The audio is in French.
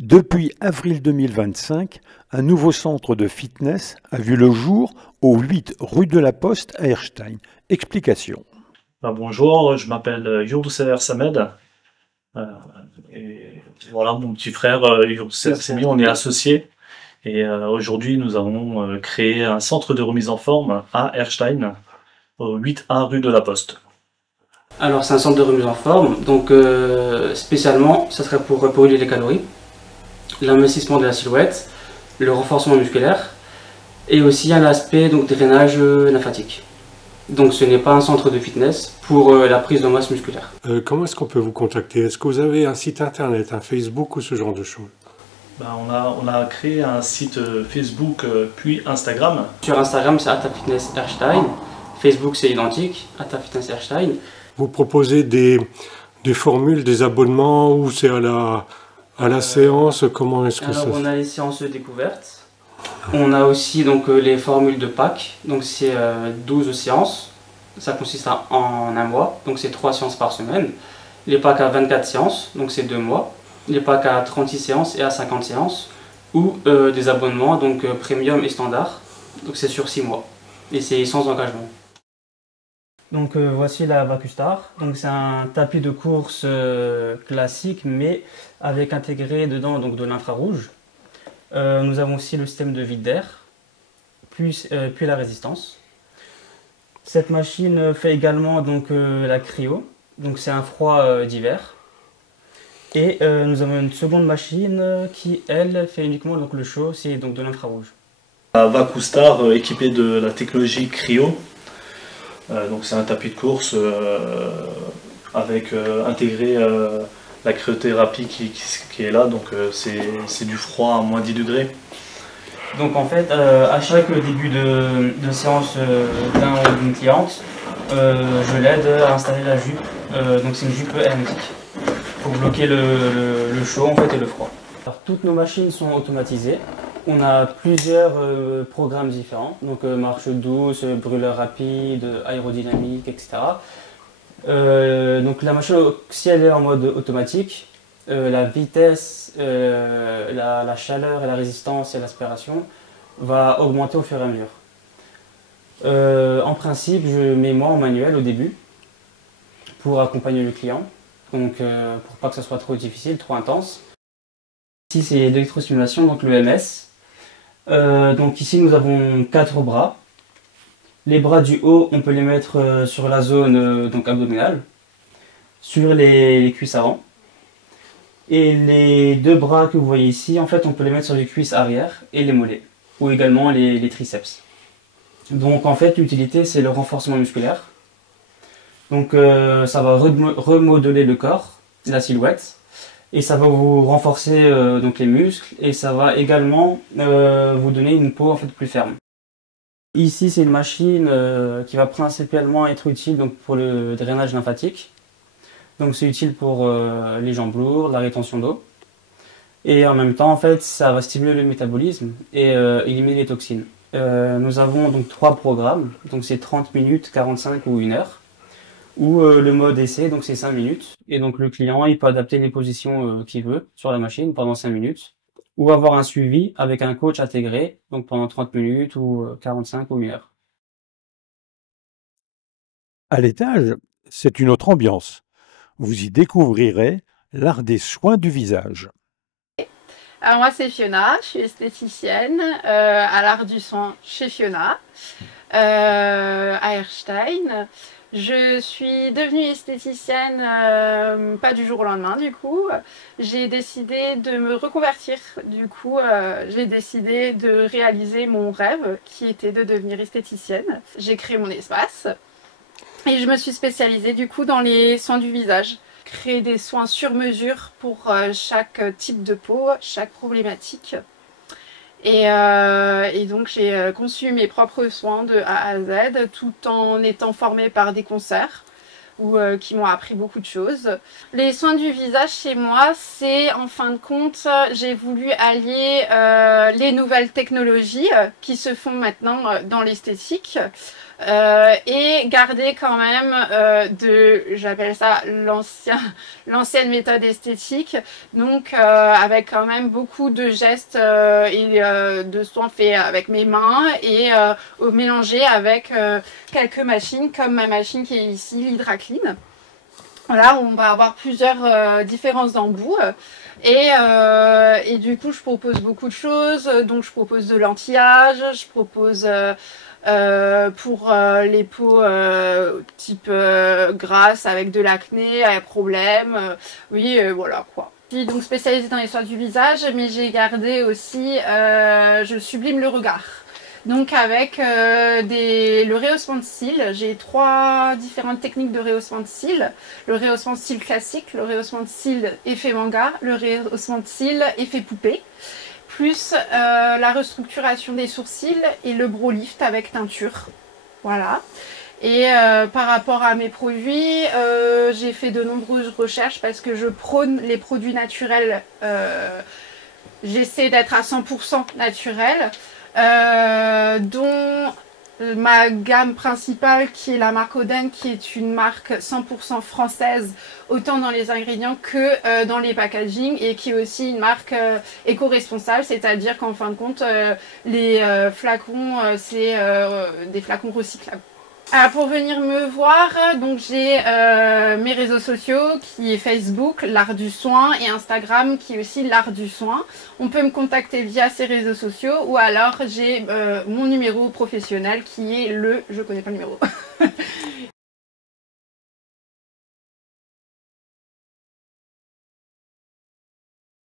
Depuis avril 2025, un nouveau centre de fitness a vu le jour au 8 rue de la Poste à Erstein. Explication. Bonjour, je m'appelle Yoursever Samed. euh, et voilà, mon petit frère Yoursever Semi, on est associés. Et aujourd'hui, nous avons créé un centre de remise en forme à Erstein, au 8A rue de la Poste. Alors c'est un centre de remise en forme, donc spécialement ça serait pour brûler les calories, l'amincissement de la silhouette, le renforcement musculaire et aussi un aspect donc drainage lymphatique. Donc ce n'est pas un centre de fitness pour la prise de masse musculaire. Comment est-ce qu'on peut vous contacter? Est-ce que vous avez un site internet, un Facebook ou ce genre de choses? On a créé un site Facebook puis Instagram. Sur Instagram c'est @fitnesserstein, Facebook c'est identique, @fitnesserstein. Vous proposez des formules, des abonnements ou c'est à la séance? Comment est-ce que Alors ça on a les séances découvertes. On a aussi donc les formules de Pâques, donc c'est 12 séances, ça consiste en un mois, donc c'est 3 séances par semaine. Les packs à 24 séances, donc c'est 2 mois. Les packs à 36 séances et à 50 séances, ou des abonnements donc premium et standard, donc c'est sur 6 mois, et c'est sans engagement. Donc voici la Vacustar, donc c'est un tapis de course classique, mais avec intégré dedans donc de l'infrarouge. Nous avons aussi le système de vide d'air, puis la résistance. Cette machine fait également donc, la cryo, donc c'est un froid d'hiver. Et nous avons une seconde machine qui, elle, fait uniquement donc, le chaud, c'est donc de l'infrarouge. La Vacustar équipée de la technologie Cryo. Donc c'est un tapis de course avec intégré la cryothérapie qui est là, donc c'est du froid à moins 10 degrés. Donc en fait, à chaque début de séance d'un ou d'une cliente, je l'aide à installer la jupe. Donc c'est une jupe hermétique pour bloquer le chaud en fait, et le froid. Alors, toutes nos machines sont automatisées. On a plusieurs programmes différents, donc marche douce, brûleur rapide, aérodynamique, etc. Donc la machine, si elle est en mode automatique, la vitesse, la chaleur et la résistance et l'aspiration va augmenter au fur et à mesure. En principe, je mets moi en manuel au début pour accompagner le client, donc pour pas que ce soit trop difficile, trop intense. Ici c'est l'électrostimulation, donc le MS. Donc ici nous avons 4 bras. Les bras du haut, on peut les mettre sur la zone donc abdominale, sur les cuisses avant. Et les 2 bras que vous voyez ici, en fait, on peut les mettre sur les cuisses arrière et les mollets, ou également les triceps. Donc en fait, l'utilité, c'est le renforcement musculaire. Donc ça va remodeler le corps, la silhouette, et ça va vous renforcer donc les muscles, et ça va également vous donner une peau en fait plus ferme. Ici, c'est une machine qui va principalement être utile donc, pour le drainage lymphatique. Donc c'est utile pour les jambes lourdes, la rétention d'eau. Et en même temps, en fait, ça va stimuler le métabolisme et éliminer les toxines. Nous avons donc 3 programmes, donc c'est 30 minutes, 45 ou 1 heure. Ou le mode essai, donc c'est 5 minutes. Et donc le client, il peut adapter les positions qu'il veut sur la machine pendant 5 minutes. Ou avoir un suivi avec un coach intégré, donc pendant 30 minutes ou 45 ou 1 heure. À l'étage, c'est une autre ambiance. Vous y découvrirez l'art des soins du visage. Alors moi c'est Fiona, je suis esthéticienne à l'art du soin chez Fiona, à Erstein. Je suis devenue esthéticienne pas du jour au lendemain du coup. J'ai décidé de me reconvertir, du coup j'ai décidé de réaliser mon rêve qui était de devenir esthéticienne. J'ai créé mon espace et je me suis spécialisée du coup dans les soins du visage. Créer des soins sur mesure pour chaque type de peau, chaque problématique. Et donc j'ai conçu mes propres soins de A à Z tout en étant formée par des concerts ou qui m'ont appris beaucoup de choses. Les soins du visage chez moi, c'est en fin de compte, j'ai voulu allier les nouvelles technologies qui se font maintenant dans l'esthétique et garder quand même j'appelle ça l'ancienne méthode esthétique, donc avec quand même beaucoup de gestes et de soins faits avec mes mains et mélangés avec quelques machines comme ma machine qui est ici, l'Hydra-Clean. Voilà, on va avoir plusieurs différences d'embouts. Et du coup, je propose beaucoup de choses. Donc, je propose de l'anti-âge, je propose pour les peaux type grasse avec de l'acné, problème. Oui, voilà quoi. Je suis donc spécialisée dans les soins du visage, mais j'ai gardé aussi, je sublime le regard. Donc avec le rehaussement de cils, j'ai 3 différentes techniques de rehaussement de cils. Le rehaussement de cils classique, le rehaussement de cils effet manga, le rehaussement de cils effet poupée, plus la restructuration des sourcils et le brow lift avec teinture. Voilà. Et par rapport à mes produits, j'ai fait de nombreuses recherches parce que je prône les produits naturels. J'essaie d'être à 100% naturel. Dont ma gamme principale qui est la marque Oden, qui est une marque 100% française autant dans les ingrédients que dans les packaging, et qui est aussi une marque éco-responsable, c'est-à-dire qu'en fin de compte les flacons c'est des flacons recyclables. Alors pour venir me voir, donc j'ai mes réseaux sociaux qui est Facebook, l'art du soin, et Instagram qui est aussi l'art du soin. On peut me contacter via ces réseaux sociaux, ou alors j'ai mon numéro professionnel qui est je connais pas le numéro,